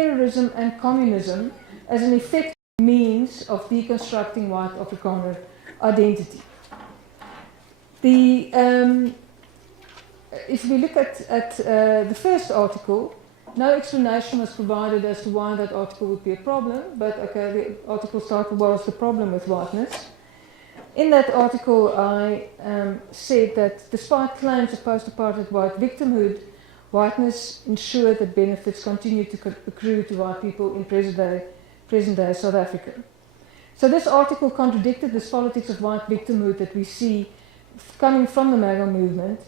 terrorism and communism as an effective means of deconstructing white Afrikaner identity. If we look at the first article, no explanation was provided as to why that article would be a problem, but okay, the article's title was "The Problem with Whiteness." In that article, I said that despite claims of post-apartheid white victimhood, whiteness ensured that benefits continued to accrue to white people in present-day South Africa. So this article contradicted this politics of white victimhood that we see coming from the MAGA movement,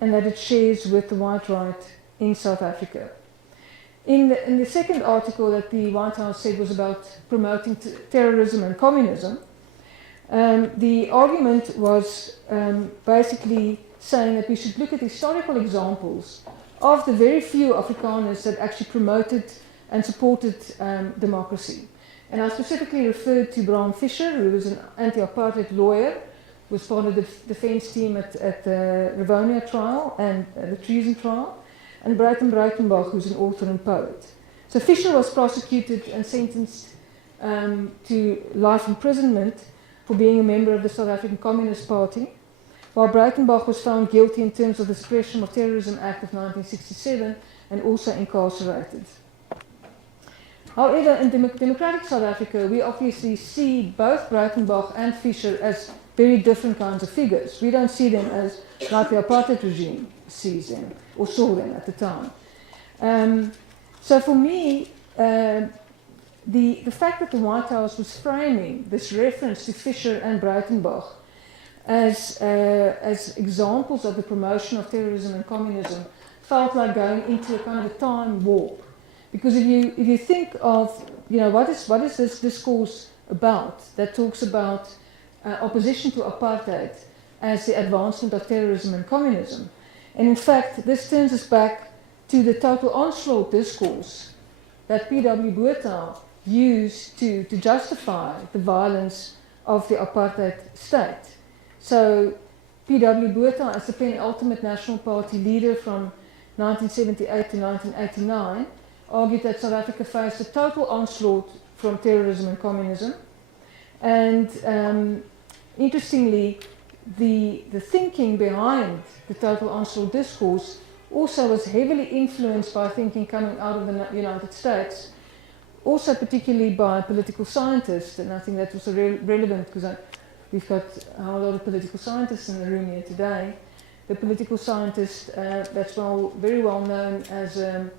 and that it shares with the white right in South Africa. In the second article that the White House said was about promoting terrorism and communism, the argument was basically saying that we should look at historical examples of the very few Afrikaners that actually promoted and supported democracy. And I specifically referred to Bram Fischer, who was an anti-apartheid lawyer, was part of the defense team at the Rivonia trial and the treason trial, and Breiten Breitenbach, who's an author and poet. So Fischer was prosecuted and sentenced to life imprisonment for being a member of the South African Communist Party, while Breitenbach was found guilty in terms of the Suppression of Terrorism Act of 1967 and also incarcerated. However, in democratic South Africa, we obviously see both Breitenbach and Fischer as very different kinds of figures. We don't see them as like the apartheid regime sees them, or saw them at the time. So for me, the fact that the White House was framing this reference to Fischer and Breitenbach as examples of the promotion of terrorism and communism felt like going into a kind of a time warp. Because if you think of, what is this discourse about that talks about opposition to apartheid as the advancement of terrorism and communism. And in fact, this turns us back to the total onslaught discourse that P.W. Botha used to justify the violence of the apartheid state. So P.W. Botha, as the penultimate National Party leader from 1978 to 1989, argued that South Africa faced a total onslaught from terrorism and communism. And interestingly, the thinking behind the total onslaught discourse also was heavily influenced by thinking coming out of the United States, also particularly by political scientists, and I think that was relevant because we've got a whole lot of political scientists in the room here today. The political scientist that's very well known as a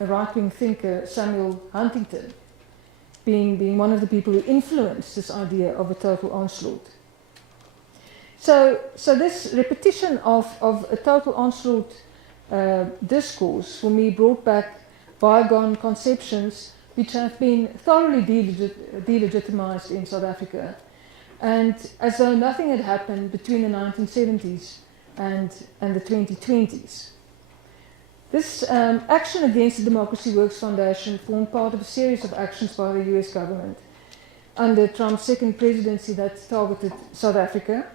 right-wing thinker, Samuel Huntington, being one of the people who influenced this idea of a total onslaught. So this repetition of a total onslaught discourse, for me, brought back bygone conceptions which have been thoroughly delegitimized in South Africa, and as though nothing had happened between the 1970s and the 2020s. This action against the Democracy Works Foundation formed part of a series of actions by the US government under Trump's second presidency that targeted South Africa.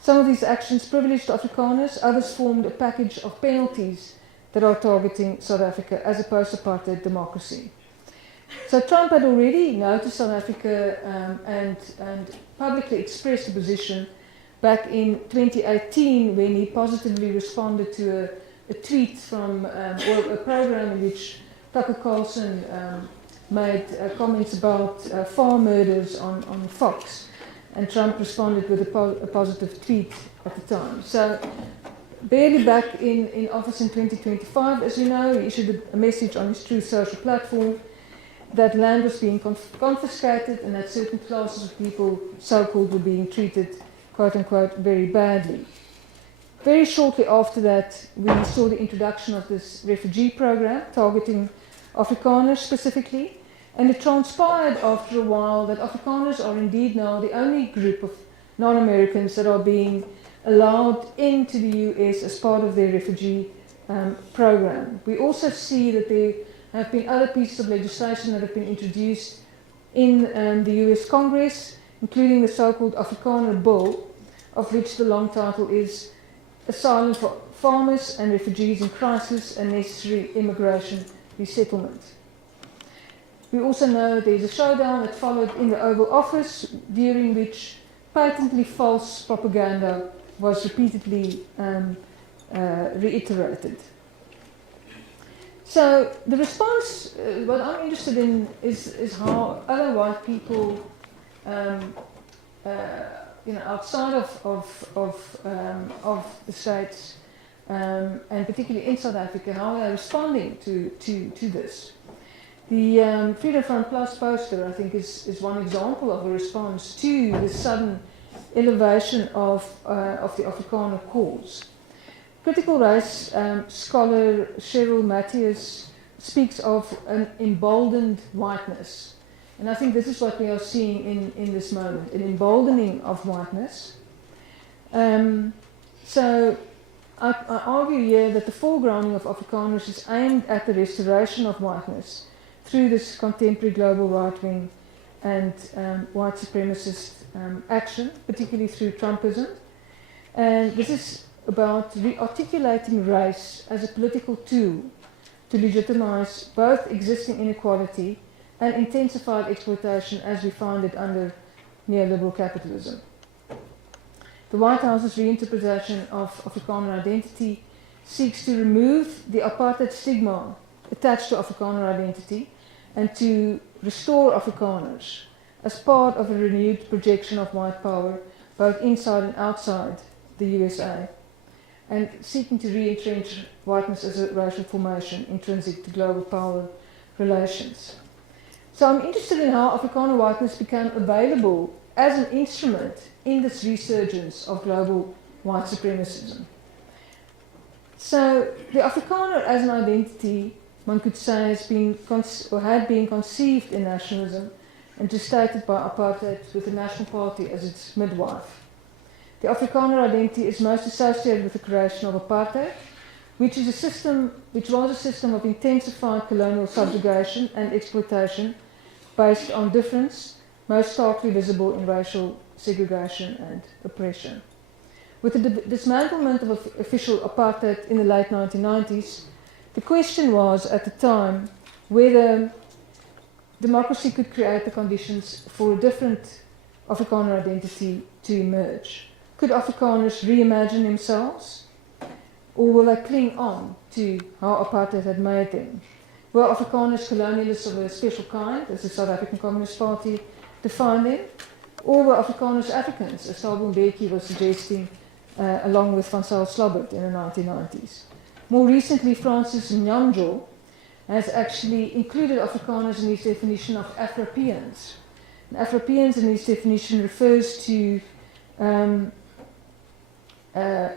Some of these actions privileged Afrikaners, others formed a package of penalties that are targeting South Africa as a post-apartheid democracy. So Trump had already noticed South Africa and publicly expressed a position back in 2018 when he positively responded to a tweet from or a program in which Tucker Carlson made comments about farm murders on Fox, and Trump responded with a positive tweet at the time. So barely back in office in 2025, as you know, he issued a message on his Truth Social platform that land was being confiscated and that certain classes of people, so-called, were being treated, quote-unquote, very badly. Very shortly after that, we saw the introduction of this refugee program targeting Afrikaners specifically, and it transpired after a while that Afrikaners are indeed now the only group of non-Americans that are being allowed into the US as part of their refugee program. We also see that there have been other pieces of legislation that have been introduced in the US Congress, including the so-called Afrikaner Bill, of which the long title is Asylum for Farmers and Refugees in Crisis and Necessary Immigration resettlement. We also know there's a showdown that followed in the Oval Office, during which patently false propaganda was repeatedly reiterated. So the response, what I'm interested in is how other white people, outside of the States, and particularly in South Africa, how they're responding to this. The Freedom Front Plus poster, I think, is one example of a response to the sudden elevation of the Afrikaner cause. Critical race scholar Cheryl Matthias speaks of an emboldened whiteness. And I think this is what we are seeing in this moment, an emboldening of whiteness. So I argue here that the foregrounding of Afrikaners is aimed at the restoration of whiteness through this contemporary global right-wing and white supremacist action, particularly through Trumpism. And this is about re-articulating race as a political tool to legitimize both existing inequality and intensified exploitation as we find it under neoliberal capitalism. The White House's reinterpretation of Afrikaner identity seeks to remove the apartheid stigma attached to Afrikaner identity and to restore Afrikaners as part of a renewed projection of white power, both inside and outside the USA, and seeking to re-entrench whiteness as a racial formation intrinsic to global power relations. So I'm interested in how Afrikaner whiteness became available as an instrument in this resurgence of global white supremacism. So the Afrikaner as an identity, one could say, had been conceived in nationalism and gestated by apartheid, with the National Party as its midwife. The Afrikaner identity is most associated with the creation of apartheid, which was a system of intensified colonial subjugation and exploitation based on difference, most starkly visible in racial segregation and oppression. With the dismantlement of official apartheid in the late 1990s, the question was at the time whether democracy could create the conditions for a different Afrikaner identity to emerge. Could Afrikaners reimagine themselves, or will they cling on to how apartheid had made them? Were Afrikaners colonialists of a special kind, as the South African Communist Party defined them, or were Afrikaners Africans, as Thabo Mbeki was suggesting, along with Van Zyl Slabbert in the 1990s? More recently, Francis Nyanjo has actually included Afrikaners in his definition of Afropeans. And Afropeans in his definition refers to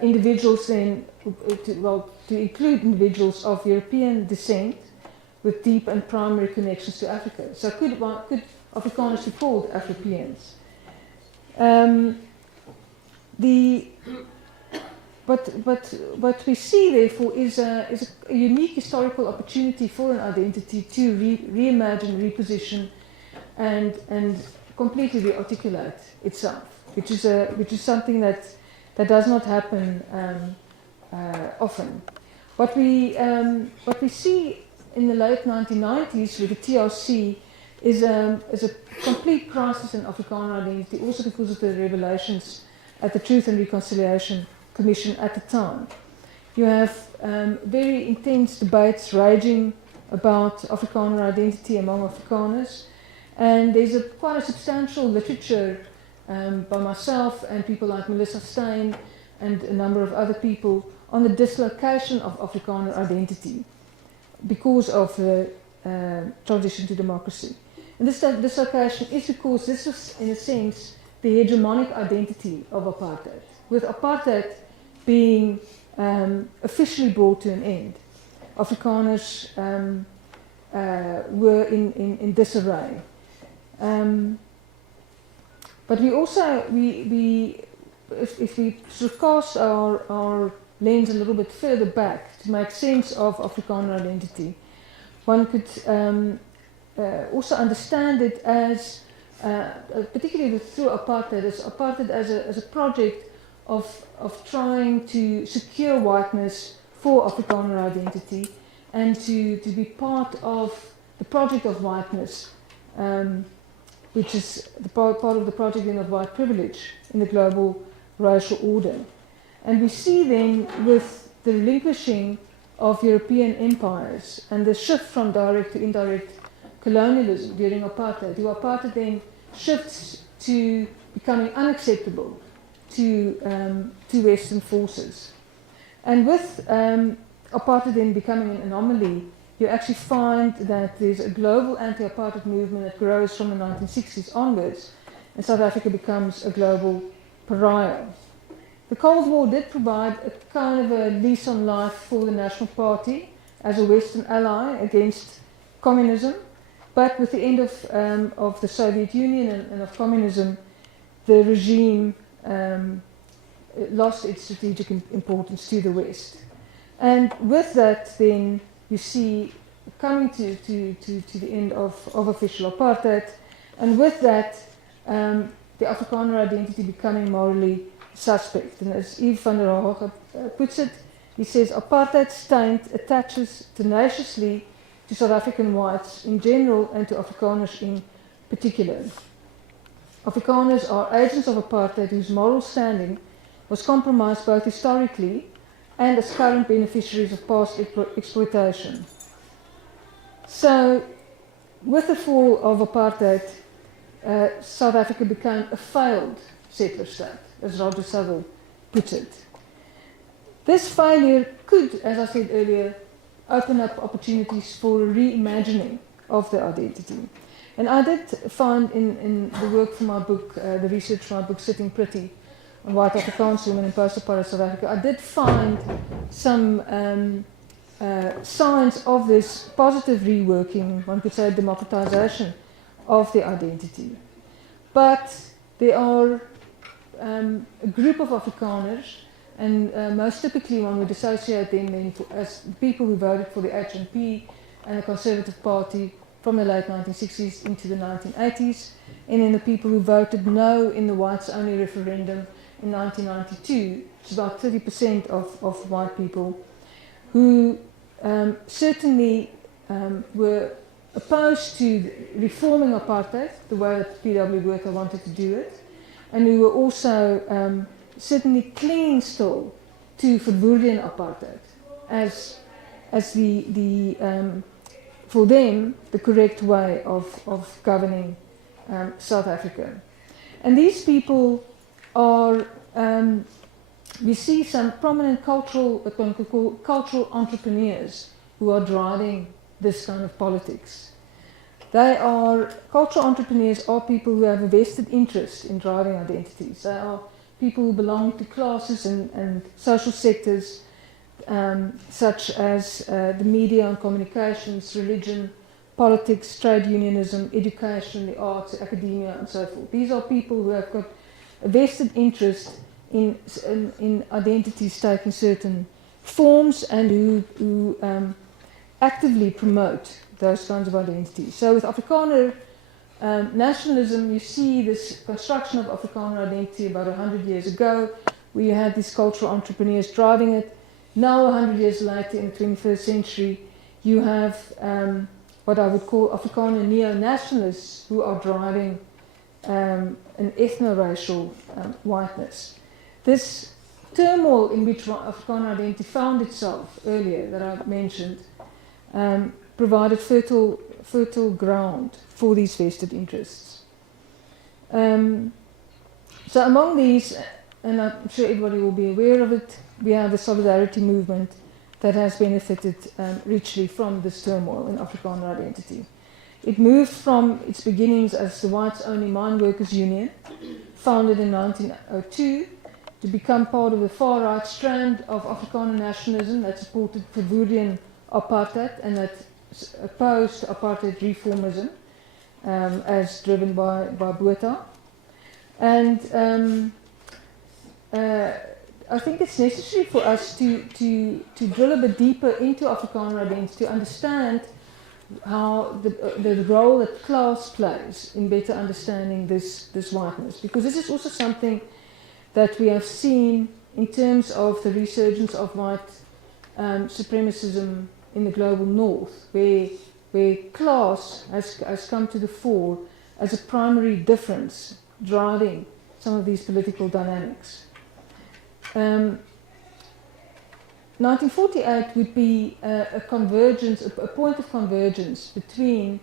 individuals then, to include individuals of European descent with deep and primary connections to Africa. So could Afrikaners be called Afropeans? What we see, therefore, is a unique historical opportunity for an identity to reimagine, reposition, and completely rearticulate itself, which is something that does not happen often. What we see in the late 1990s with the TRC is a complete crisis in Afrikaner identity, also because of the revelations at the Truth and Reconciliation Commission at the time. You have very intense debates raging about Afrikaner identity among Afrikaners, and there's quite a substantial literature by myself and people like Melissa Stein and a number of other people on the dislocation of Afrikaner identity because of the transition to democracy. And this dislocation is because this was, in a sense, the hegemonic identity of apartheid, with apartheid being officially brought to an end. Afrikaners were in disarray. But we also, if we sort of cast our lens a little bit further back to make sense of Afrikaner identity, one could also understand it as, particularly through apartheid as a project of trying to secure whiteness for Afrikaner identity and to be part of the project of whiteness, which is the part of the project of white privilege in the global racial order. And we see then with the relinquishing of European empires and the shift from direct to indirect colonialism during apartheid, the apartheid then shifts to becoming unacceptable to Western forces. And with apartheid then becoming an anomaly, you actually find that there's a global anti-apartheid movement that grows from the 1960s onwards, and South Africa becomes a global pariah. The Cold War did provide a kind of a lease on life for the National Party as a Western ally against communism, but with the end of the Soviet Union and of communism, the regime lost its strategic importance to the West. And with that, then, you see coming to the end of official apartheid, and with that, the Afrikaner identity becoming morally suspect. And as Yves van der Haag puts it, he says, apartheid's taint attaches tenaciously to South African whites in general and to Afrikaners in particular. Afrikaners are agents of apartheid whose moral standing was compromised both historically and as current beneficiaries of past exploitation. So, with the fall of apartheid, South Africa became a failed settler state, as Roger Saville puts it. This failure could, as I said earlier, open up opportunities for a reimagining of the identity. And I did find in the work for my book, the research for my book, Sitting Pretty, on white Afrikaans women in post-apartheid South Africa, I did find some signs of this positive reworking, one could say democratization of the identity. But there are a group of Afrikaners, and most typically one would associate them as people who voted for the HNP and the Conservative Party from the late 1960s into the 1980s, and then the people who voted no in the whites-only referendum in 1992, it's about 30% of white people, who certainly were opposed to reforming apartheid the way that P.W. Botha wanted to do it, and who were also certainly clinging still to Verwoerdian apartheid as the for them the correct way of governing South Africa. And these people are, we see some prominent cultural, what one could call cultural entrepreneurs who are driving this kind of politics. Cultural entrepreneurs are people who have a vested interest in driving identities. They are people who belong to classes and social sectors such as the media and communications, religion, politics, trade unionism, education, the arts, academia, and so forth. These are people who have got a vested interest in identities taking certain forms and who actively promote those kinds of identities. So with Afrikaner nationalism, you see this construction of Afrikaner identity about 100 years ago, where you had these cultural entrepreneurs driving it. Now, 100 years later, in the 21st century, you have what I would call Afrikaner neo-nationalists who are driving an ethno-racial whiteness. This turmoil in which Afrikaner identity found itself earlier, that I mentioned, provided fertile ground for these vested interests. So among these, and I'm sure everybody will be aware of it, we have the Solidarity movement that has benefited richly from this turmoil in Afrikaner identity. It moved from its beginnings as the Whites-Only Mine Workers Union, founded in 1902, to become part of the far-right strand of Afrikaner nationalism that supported Verwoerdian apartheid and that opposed apartheid reformism as driven by Botha. And I think it's necessary for us to drill a bit deeper into Afrikaner identity to understand how the role that class plays in better understanding this whiteness. Because this is also something that we have seen in terms of the resurgence of white supremacism in the global north, where class has come to the fore as a primary difference driving some of these political dynamics. 1948 would be a convergence, a point of convergence between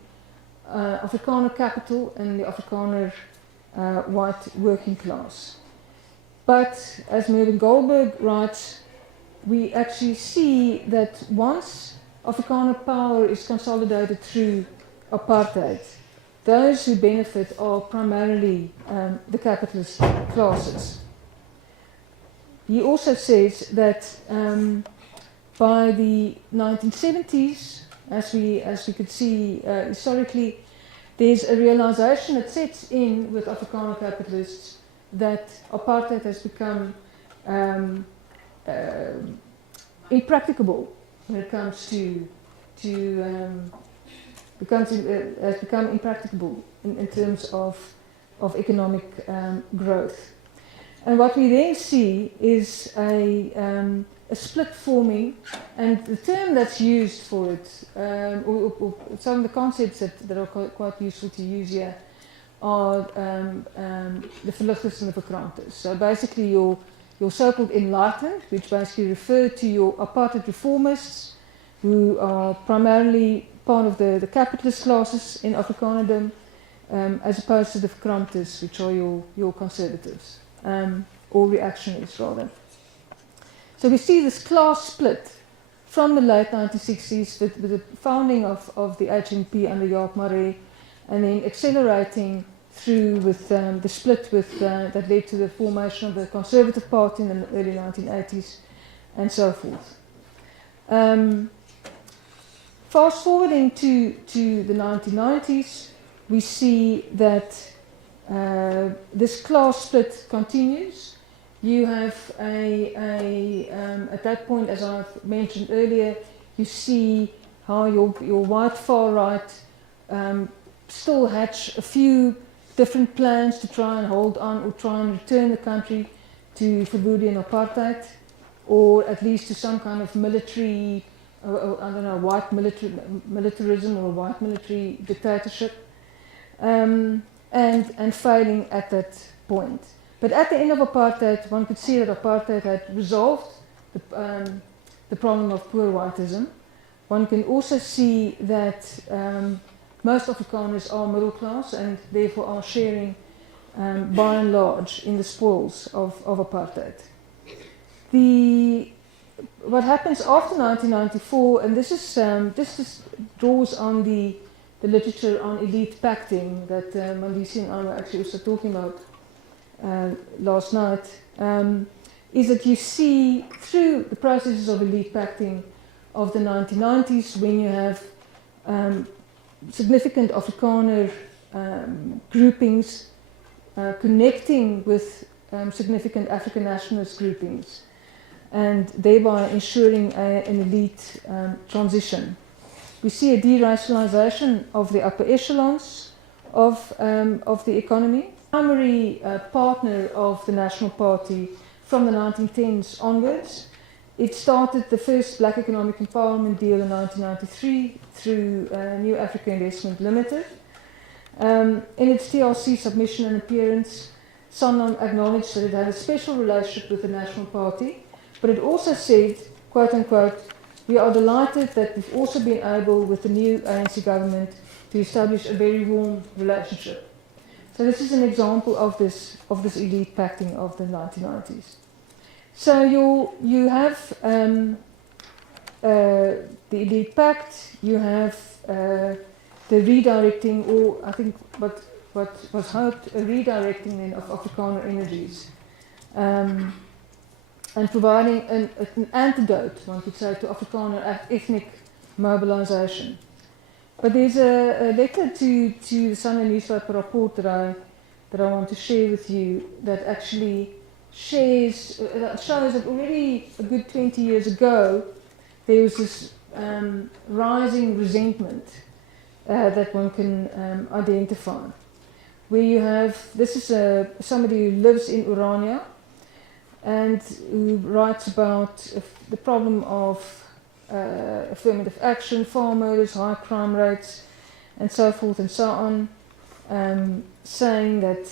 Afrikaner capital and the Afrikaner white working class. But as Mervyn Goldberg writes, we actually see that once Afrikaner power is consolidated through apartheid, those who benefit are primarily the capitalist classes. He also says that by the 1970s, as we could see historically, there's a realization that sets in with Afrikaner capitalists that apartheid has become impracticable when it comes has become impracticable in terms of economic growth. And what we then see is a split forming, and the term that's used for it, or some of the concepts that are quite useful to use here, are the verligters and the verkranters. So basically your so-called enlightened, which basically refer to your apartheid reformists, who are primarily part of the capitalist classes in Afrikanerdom, as opposed to the verkranters, which are your conservatives. Or reactionaries rather. So we see this class split from the late 1960s with the founding of the HNP under Jaap Marais, and then accelerating through with the split that led to the formation of the Conservative Party in the early 1980s, and so forth. Fast forwarding to the 1990s, we see that this class split continues. You have at that point, as I've mentioned earlier, you see how your white far right still hatch a few different plans to try and hold on or try and return the country to Verwoerding apartheid, or at least to some kind of military, I don't know, white militarism or a white military dictatorship, and failing at that point. But at the end of apartheid, one could see that apartheid had resolved the problem of poor whiteism. One can also see that most Afrikaners are middle class and therefore are sharing, by and large, in the spoils of apartheid. What happens after 1994, and this just draws on the literature on elite pacting that Mandisi and I were actually also talking about last night, is that you see through the processes of elite pacting of the 1990s, when you have significant Afrikaner groupings connecting with significant African nationalist groupings, and thereby ensuring an elite transition. We see a de-racialization of the upper echelons of the economy. Primary partner of the National Party from the 1910s onwards. It started the first black economic empowerment deal in 1993 through New Africa Investment Limited. In its TRC submission and appearance, Sanlam acknowledged that it had a special relationship with the National Party, but it also said, quote unquote, "We are delighted that we've also been able with the new ANC government to establish a very warm relationship." So this is an example of this elite pacting of the 1990s. So you have the elite pact, you have the redirecting, or I think what was hoped, a redirecting then of Afrikaner energies, and providing an antidote, one could say, to Afrikaner ethnic mobilization. But there's a letter to the Sunday newspaper report that I want to share with you that actually shows that already a good 20 years ago there was this rising resentment that one can identify. Where you have, this is somebody who lives in Orania and who writes about the problem of affirmative action, farm murders, high crime rates, and so forth and so on, saying that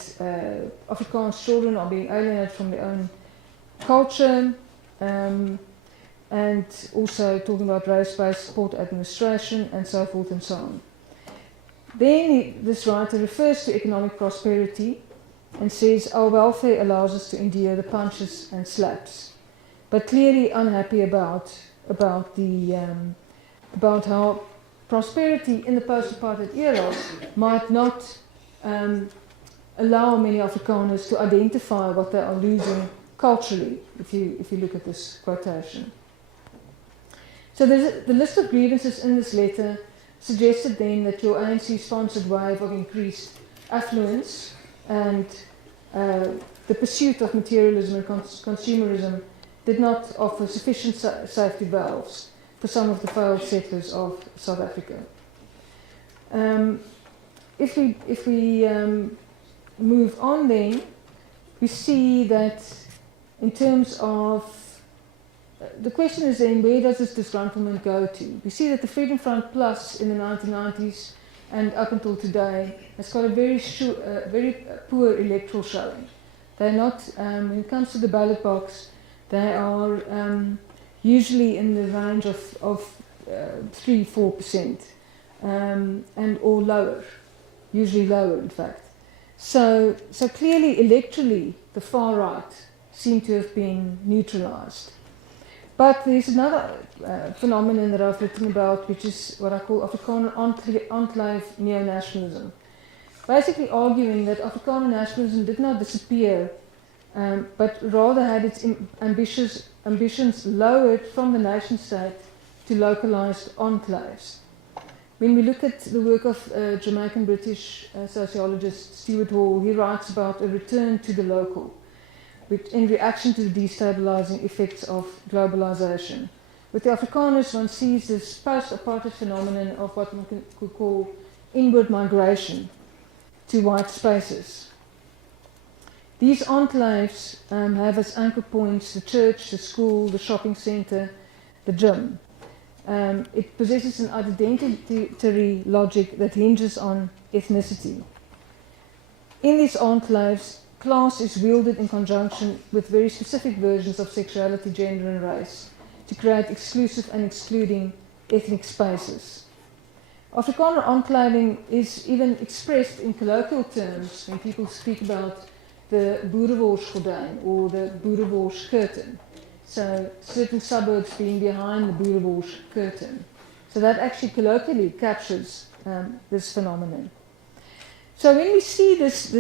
Afrikaans children are being alienated from their own culture, and also talking about race-based support administration, and so forth and so on. Then this writer refers to economic prosperity and says our welfare allows us to endure the punches and slaps, but clearly unhappy about how prosperity in the post-apartheid era might not allow many Afrikaners to identify what they are losing culturally, if you look at this quotation. So the list of grievances in this letter suggested then that your ANC-sponsored wave of increased affluence and the pursuit of materialism and consumerism did not offer sufficient safety valves for some of the failed settlers of South Africa. If we move on then, we see that in terms of the question is then, where does this disgruntlement go to? We see that the Freedom Front Plus in the 1990s and up until today has got a very poor electoral showing. They're not, when it comes to the ballot box, they are usually in the range of 3-4%, and or lower, usually lower in fact. So clearly electorally the far right seem to have been neutralized. But there's another phenomenon that I've written about, which is what I call Afrikaner enclave neo-nationalism. Basically arguing that Afrikaner nationalism did not disappear, but rather had its ambitions lowered from the nation state to localized enclaves. When we look at the work of Jamaican-British sociologist Stuart Hall, he writes about a return to the local, which in reaction to the destabilizing effects of globalization. With the Afrikaners, one sees this post-apartheid phenomenon of what one could call inward migration to white spaces. These enclaves have as anchor points the church, the school, the shopping center, the gym. It possesses an identitary logic that hinges on ethnicity. In these enclaves, class is wielded in conjunction with very specific versions of sexuality, gender and race to create exclusive and excluding ethnic spaces. Afrikaner enclaving is even expressed in colloquial terms when people speak about the boereworsgordijn or the boerewors curtain. So certain suburbs being behind the boerewors curtain. So that actually colloquially captures this phenomenon. So when we see this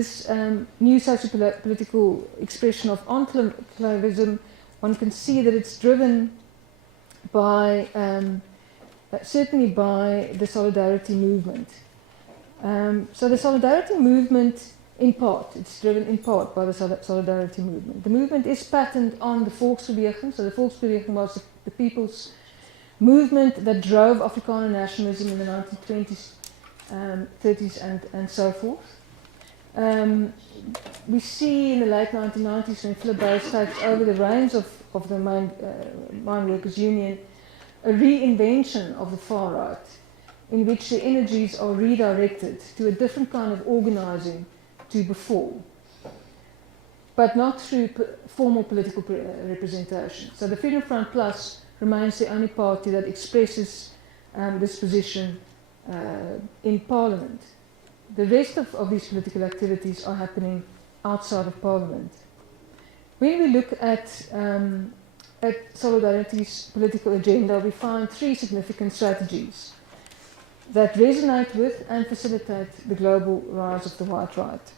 new socio-political expression of enclavism, one can see that it's driven by, certainly by the solidarity movement. So the solidarity movement, in part, it's driven in part by the solidarity movement. The movement is patterned on the Volksbeweging. So the Volksbeweging was the people's movement that drove Afrikaner nationalism in the 1920s. 30s and so forth. We see in the late 1990s when Philip Buys takes over the reins of the Mine Workers Union, a reinvention of the far right in which the energies are redirected to a different kind of organizing to before, but not through formal political representation. So the Freedom Front Plus remains the only party that expresses this position in Parliament. The rest of these political activities are happening outside of Parliament. When we look at Solidarity's political agenda, we find three significant strategies that resonate with and facilitate the global rise of the white right.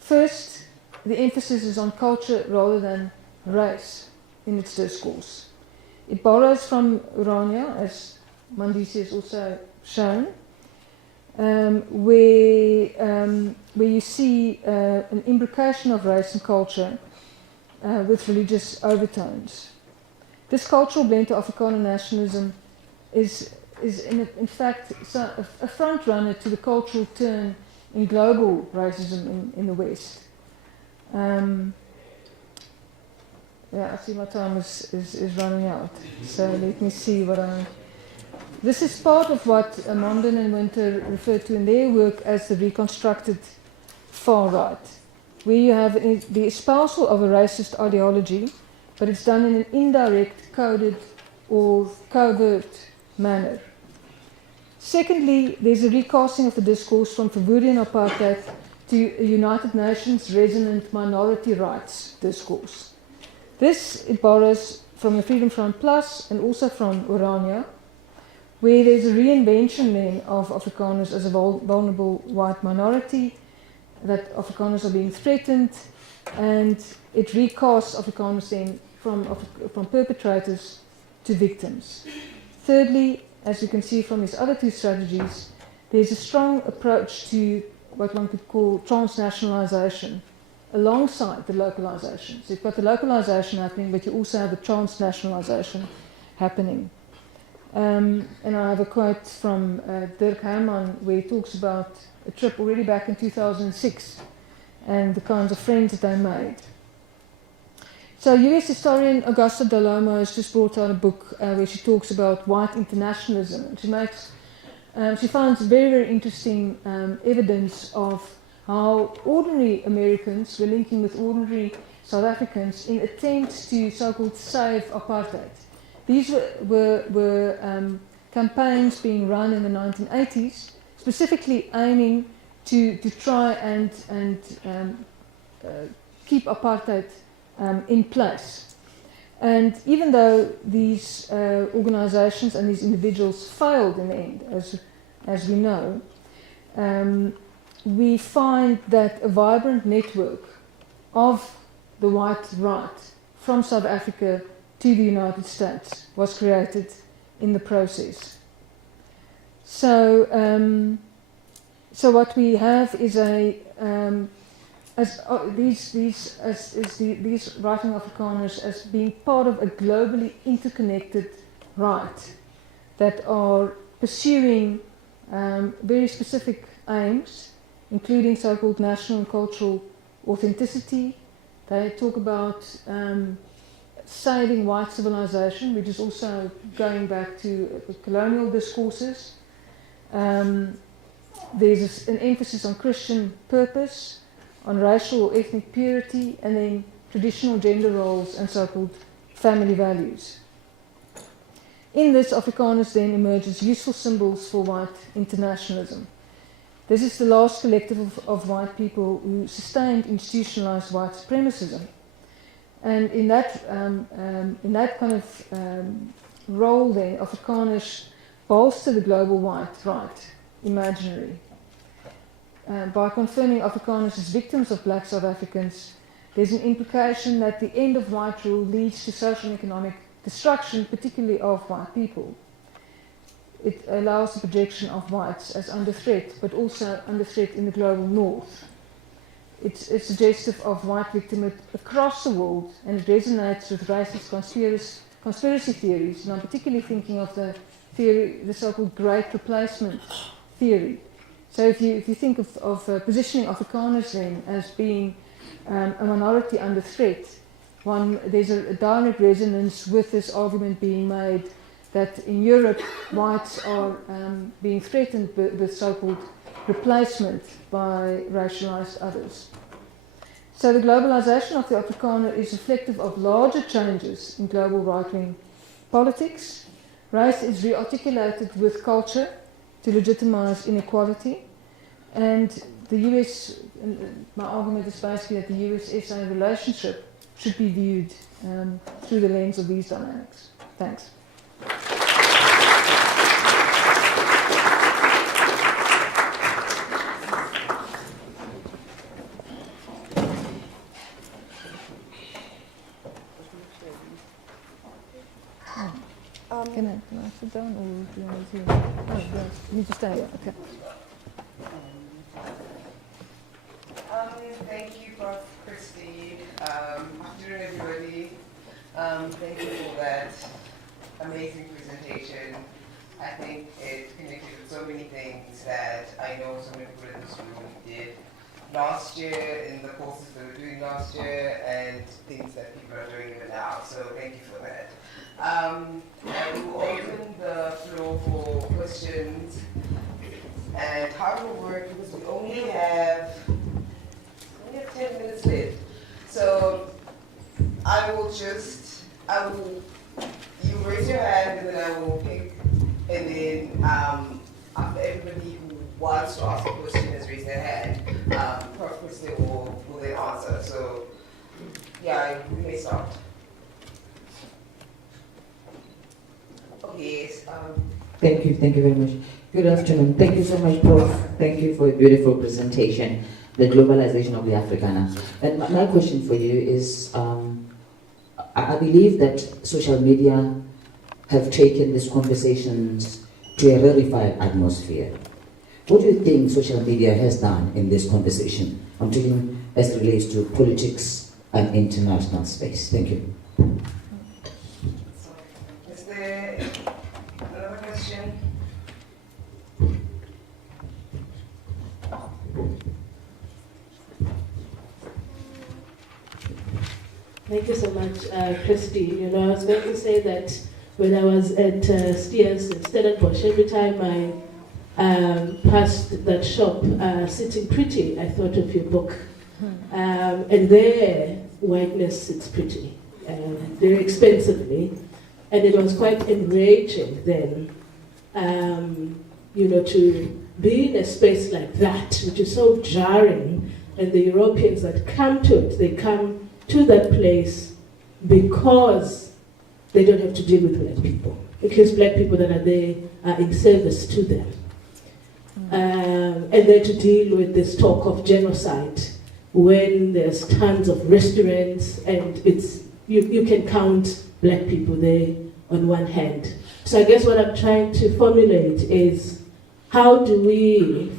First, the emphasis is on culture rather than race in its discourse. It borrows from Urania, as Mandisi has also shown, where you see an imbrication of race and culture with religious overtones. This cultural blend to Afrikaner nationalism is in fact a front runner to the cultural turn in global racism in the West. yeah, I see my time is running out. So let me see what I... This is part of what Mondon and Winter referred to in their work as the reconstructed far right, where you have the espousal of a racist ideology, but it's done in an indirect, coded, or covert manner. Secondly, there's a recasting of the discourse from Verwoerdian apartheid to a United Nations resonant minority rights discourse. This it borrows from the Freedom Front Plus and also from Orania, where there's a reinvention then of Afrikaners as a vulnerable white minority, that Afrikaners are being threatened, and it recasts Afrikaners then from perpetrators to victims. Thirdly, as you can see from these other two strategies, there's a strong approach to what one could call transnationalization alongside the localization. So you've got the localization happening, but you also have the transnationalization happening. And I have a quote from Dirk Herman where he talks about a trip already back in 2006 and the kinds of friends that they made. So US historian Augusta Dalomo has just brought out a book where she talks about white internationalism. She finds very, very interesting evidence of how ordinary Americans were linking with ordinary South Africans in attempts to so-called save apartheid. These were campaigns being run in the 1980s, specifically aiming to try and keep apartheid in place. And even though these organizations and these individuals failed in the end, as we know, we find that a vibrant network of the white right from South Africa to the United States was created in the process. So what we have is these writing Afrikaners as being part of a globally interconnected right that are pursuing very specific aims, including so-called national and cultural authenticity. They talk about saving white civilization, which is also going back to colonial discourses. There's an emphasis on Christian purpose, on racial or ethnic purity, and then traditional gender roles and so-called family values. In this, Afrikaners then emerge as useful symbols for white internationalism. This is the last collective of white people who sustained institutionalized white supremacism. And in that kind of role then, Afrikaners bolster the global white right imaginary. By confirming Afrikaners as victims of black South Africans, there's an implication that the end of white rule leads to social and economic destruction, particularly of white people. It allows the projection of whites as under threat, but also under threat in the global north. It's suggestive of white victimhood across the world, and it resonates with racist conspiracy theories. And I'm particularly thinking of the theory, the so-called Great Replacement theory. So if you think of positioning Afrikaners then as being a minority under threat, there's a direct resonance with this argument being made that in Europe whites are being threatened with so-called replacement by racialized others. So the globalization of the Afrikaner is reflective of larger changes in global right-wing politics. Race is rearticulated with culture to legitimize inequality. And the US, my argument is basically that the US-SA relationship should be viewed through the lens of these dynamics. Thanks. Can I sit down or do you want to? Oh, yes. You need to stay. Yeah. Okay. Thank you, Prof. Christi. Afternoon, everybody. Thank you for that amazing presentation. I think it connected with so many things that I know so many people in this room did last year in the courses they were doing last year and things that people are doing even now. So thank you for that. I will open the floor for questions. And how it will work, because we only have 10 minutes left. So you raise your hand and then I will pick, and then after everybody who wants to ask a question has raised their hand, Prof. Christi will then answer. So yeah, we may start. Okay, yes. Thank you very much. Good afternoon. Thank you so much, Prof. Thank you for a beautiful presentation, the globalization of the Africana. And my question for you is, I believe that social media have taken these conversations to a rarefied atmosphere. What do you think social media has done in this conversation? I'm talking as it relates to politics and international space. Thank you. Is there another question? Thank you so much, Christi. You know, I was going to say that when I was at Stusies in Stellenbosch, every time I passed that shop, Sitting Pretty, I thought of your book. And there, whiteness sits pretty, very expensively. And it was quite enraging then, you know, to be in a space like that, which is so jarring. And the Europeans that come to it, they come to that place because they don't have to deal with black people. Because black people that are there are in service to them. And then to deal with this talk of genocide when there's tons of restaurants and it's you can count black people there on one hand. So I guess what I'm trying to formulate is how do we,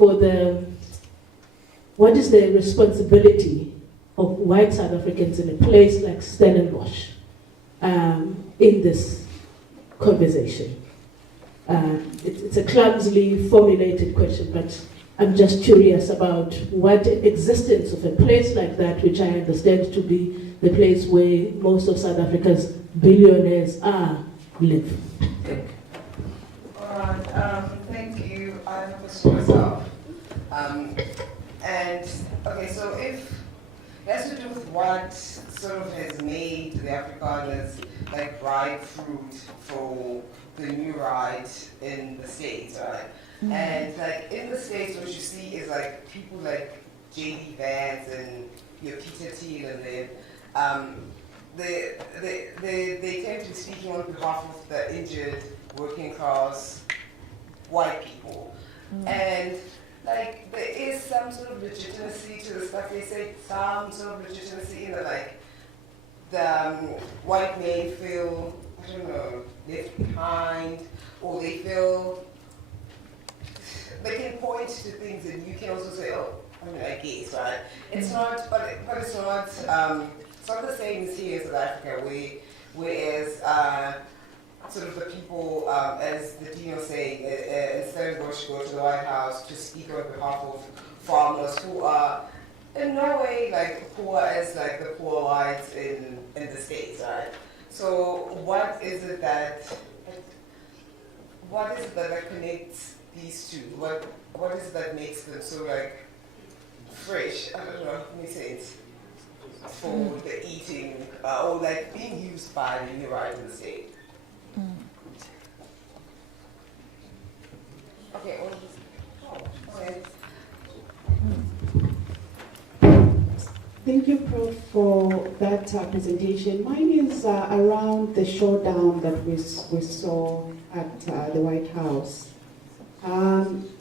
what is the responsibility of white South Africans in a place like Stellenbosch in this conversation? It's a clumsily formulated question, but I'm just curious about what existence of a place like that, which I understand to be the place where most of South Africa's billionaires live. All right, thank you. I have a question myself. Okay, so if it has to do with what sort of has made the Afrikaners like ripe fruit for the new right in the States, right? Mm-hmm. And like in the States, what you see is like people like J.D. Vance and your Peter Thiel and them. They tend to be speaking on behalf of the injured working class white people. Mm-hmm. And like there is some sort of legitimacy to the stuff they say, some sort of legitimacy in the like the white men feel, I don't know, left behind, or they feel they can point to things and you can also say, oh, I mean, I guess, right? It's not, but it's not the same as here in South Africa, whereas sort of the people, as the dean was saying, in Stellenbosch go to the White House to speak on behalf of farmers who are in no way like poor as like the poor whites in the States, right? So what is it that connects these two? What is it that makes them so like fresh? I don't know, makes sense for the eating or like being used by the new right in the state. Okay. Okay. Thank you, Prof, for that presentation. Mine is around the showdown that we saw at the White House.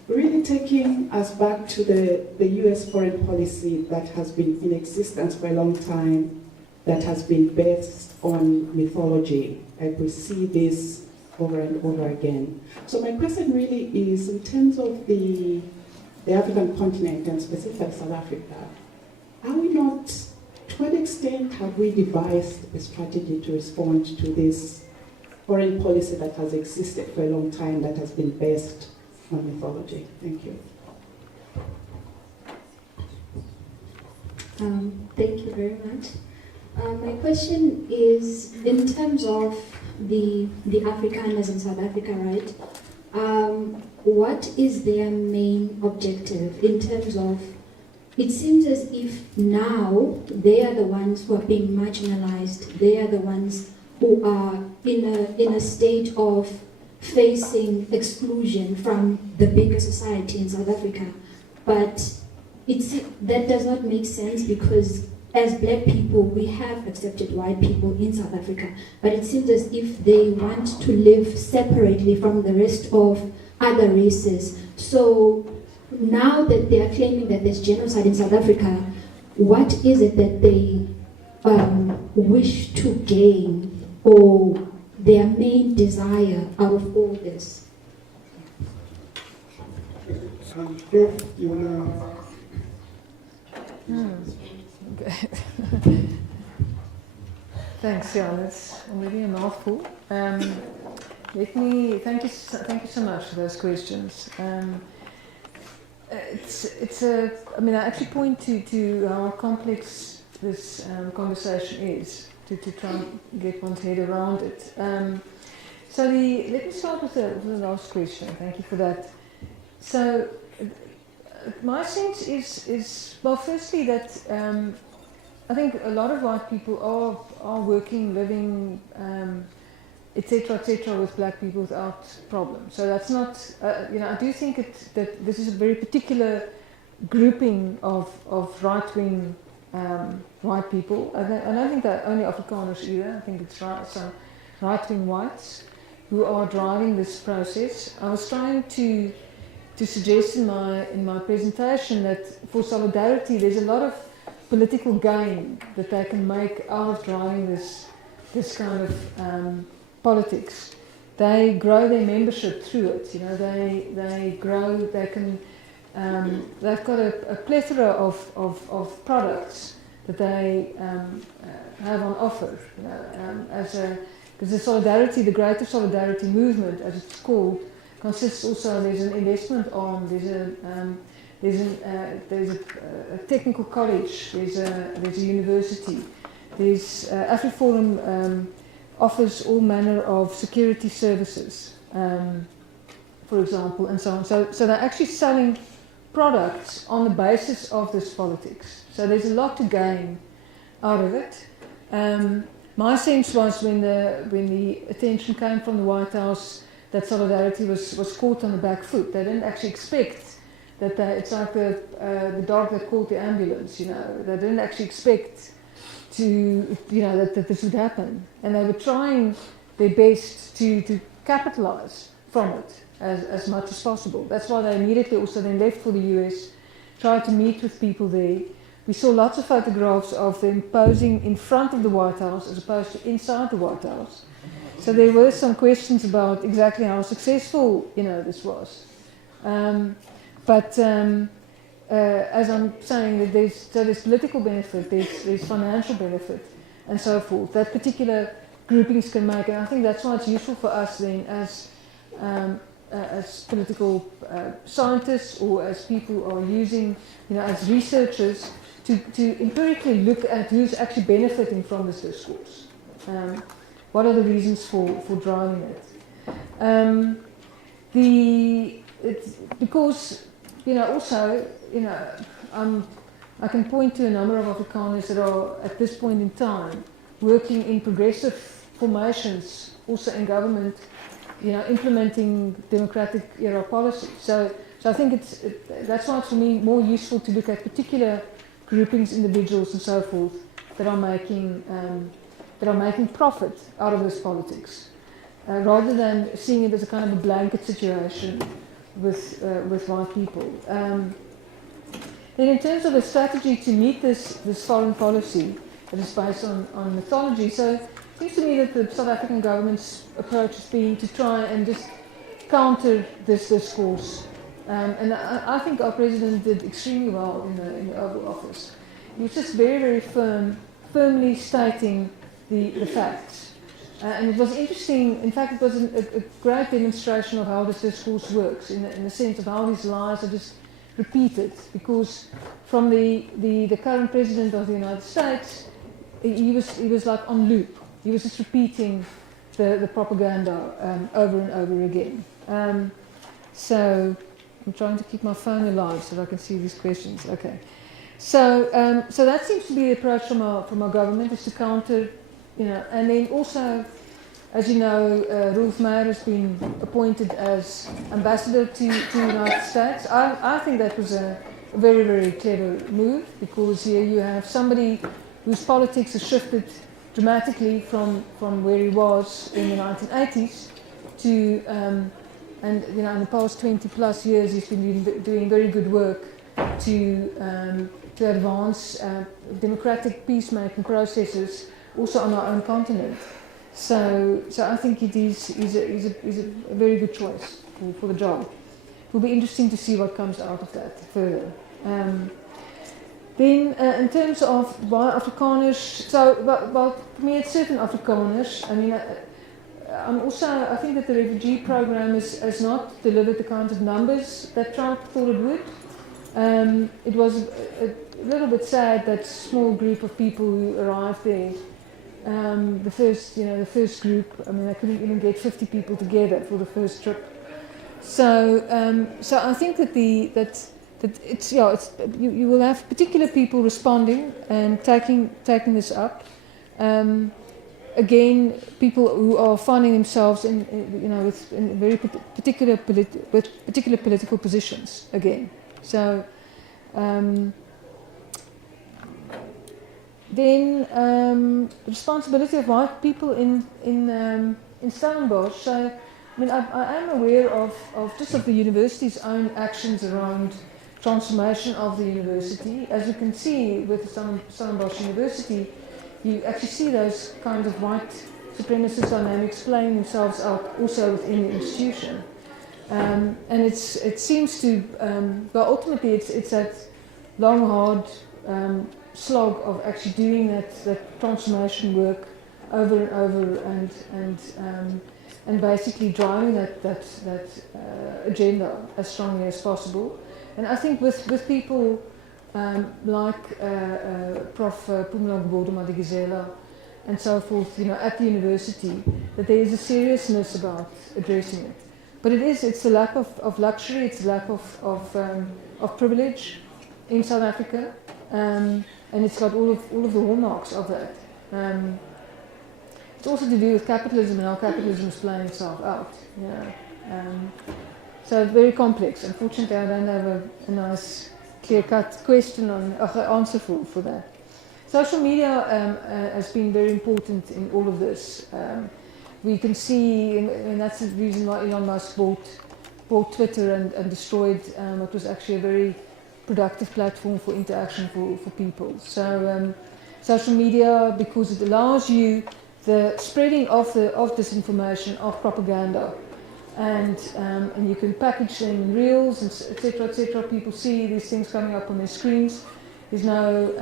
Really taking us back to the U.S. foreign policy that has been in existence for a long time, that has been based on mythology. Like we see this over and over again. So my question really is, in terms of the African continent and specifically South Africa, are we not, to what extent have we devised a strategy to respond to this foreign policy that has existed for a long time, that has been based on mythology? Thank you. Thank you very much. My question is in terms of the Afrikaners in South Africa, right? What is their main objective in terms of, it seems as if now they are the ones who are being marginalized, they are the ones who are in a state of facing exclusion from the bigger society in South Africa. But that does not make sense because as black people, we have accepted white people in South Africa, but it seems as if they want to live separately from the rest of other races. So now that they are claiming that there's genocide in South Africa, what is it that they wish to gain, or their main desire out of all this? Prof, you wanna... Okay. Thanks, yeah, that's already a mouthful. Thank you so much for those questions. I mean, I actually point to how complex this conversation is to try and get one's head around it. Let me start with the last question. Thank you for that. So, my sense is well, firstly that I think a lot of white people are working, living, etc., with black people without problem. So that's not, I do think that this is a very particular grouping of right-wing white people. I don't think they're only Afrikaners either. I think it's some right-wing whites who are driving this process. I was trying to suggest in my presentation that for Solidarity there's a lot of political gain that they can make out of driving this kind of politics. They grow their membership through it. They grow. They can. They've got a plethora of products that they have on offer. Because the Solidarity, the Greater Solidarity Movement, as it's called, consists also. There's an investment arm. There's a technical college. There's a university. There's AfriForum offers all manner of security services, for example, and so on. So they're actually selling products on the basis of this politics. So there's a lot to gain out of it. My sense was when the attention came from the White House that Solidarity was caught on the back foot. They didn't actually expect that it's like the dog that called the ambulance. They didn't actually expect that this would happen, and they were trying their best to capitalize from it as much as possible. That's why they immediately also then left for the US, tried to meet with people there. We saw lots of photographs of them posing in front of the White House as opposed to inside the White House. So there were some questions about exactly how successful this was. As I'm saying, that there's political benefit, there's financial benefit, and so forth. That particular groupings can make, and I think that's why it's useful for us then, as political scientists or as people who are using, as researchers, to empirically look at who's actually benefiting from this discourse. What are the reasons for driving it? Because also, I can point to a number of Afrikaners that are at this point in time working in progressive formations, also in government, implementing democratic era policies. So I think that's why it's for me more useful to look at particular groupings, individuals, and so forth that are making profit out of this politics, rather than seeing it as a kind of a blanket situation with white people. Then in terms of a strategy to meet this foreign policy that is based on mythology, so it seems to me that the South African government's approach has been to try and just counter this discourse. And I think our president did extremely well in the Oval Office. He was just very, very firmly stating the facts. And it was interesting, in fact it was a great demonstration of how this discourse works, in the sense of how these lies are just repeated, because from the current president of the United States, he was like on loop. He was just repeating the propaganda over and over again. So I'm trying to keep my phone alive so that I can see these questions. Okay. So that seems to be the approach from our government, is to counter, and then also, as you know, Rolf Meyer has been appointed as ambassador to the United States. I think that was a very, very clever move, because here you have somebody whose politics has shifted dramatically from where he was in the 1980s to, and in the past 20 plus years he's been doing very good work to advance democratic peacemaking processes also on our own continent. So I think he's a very good choice for the job. It will be interesting to see what comes out of that further. Then in terms of why Afrikaners, so well, for me it's certain Afrikaners. I mean, I think that the refugee program has not delivered the kind of numbers that Trump thought it would. It was a little bit sad that small group of people who arrived there. The first group. I mean, I couldn't even get 50 people together for the first trip. So I think that it's you will have particular people responding and taking this up. Again, people who are finding themselves in very particular political positions. Again, so. Then responsibility of white people in Stellenbosch. So, I mean, I am aware of the university's own actions around transformation of the university. As you can see with Stellenbosch University, you actually see those kinds of white supremacist dynamics playing themselves out also within the institution. And it seems to, ultimately it's that long, hard slog of actually doing that transformation work over and over and basically driving that agenda as strongly as possible. And I think with people like Prof. Pumla Gbodo and so forth, at the university, that there is a seriousness about addressing it. But it's a lack of luxury, it's a lack of privilege in South Africa, and it's got all of the hallmarks of that. It's also to do with capitalism and how capitalism is playing itself out. So it's very complex. Unfortunately, I don't have a nice, clear-cut question answer for that. Social media has been very important in all of this. We can see, and that's the reason why Elon Musk bought Twitter and destroyed what was actually a very productive platform for interaction for people. So social media, because it allows you the spreading of disinformation, of propaganda, and you can package them in reels, etc., etc. People see these things coming up on their screens. There's no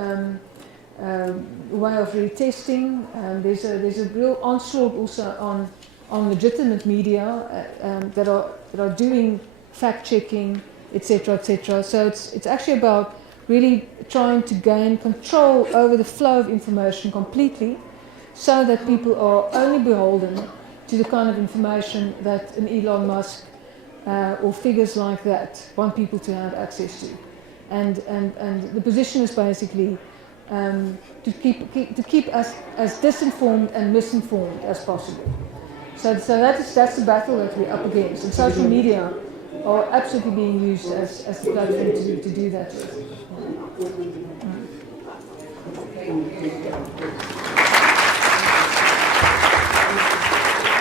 way of really testing. There's a real onslaught also on legitimate media that are doing fact checking, etc., etc. So it's actually about really trying to gain control over the flow of information completely, so that people are only beholden to the kind of information that an Elon Musk or figures like that want people to have access to. And the position is basically to keep us as disinformed and misinformed as possible. So that's the battle that we're up against. And social media are absolutely being used as the platform to do that with.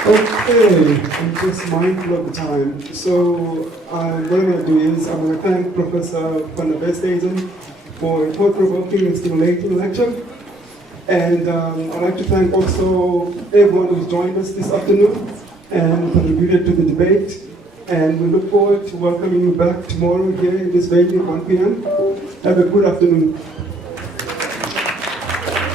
Okay, I'm just mindful of the time. So what I'm going to do is I'm going to thank Professor van der Westhuizen for a thought-provoking and stimulating lecture. And I'd like to thank also everyone who's joined us this afternoon and contributed to the debate. And we look forward to welcoming you back tomorrow here in this venue at 1 p.m. Have a good afternoon.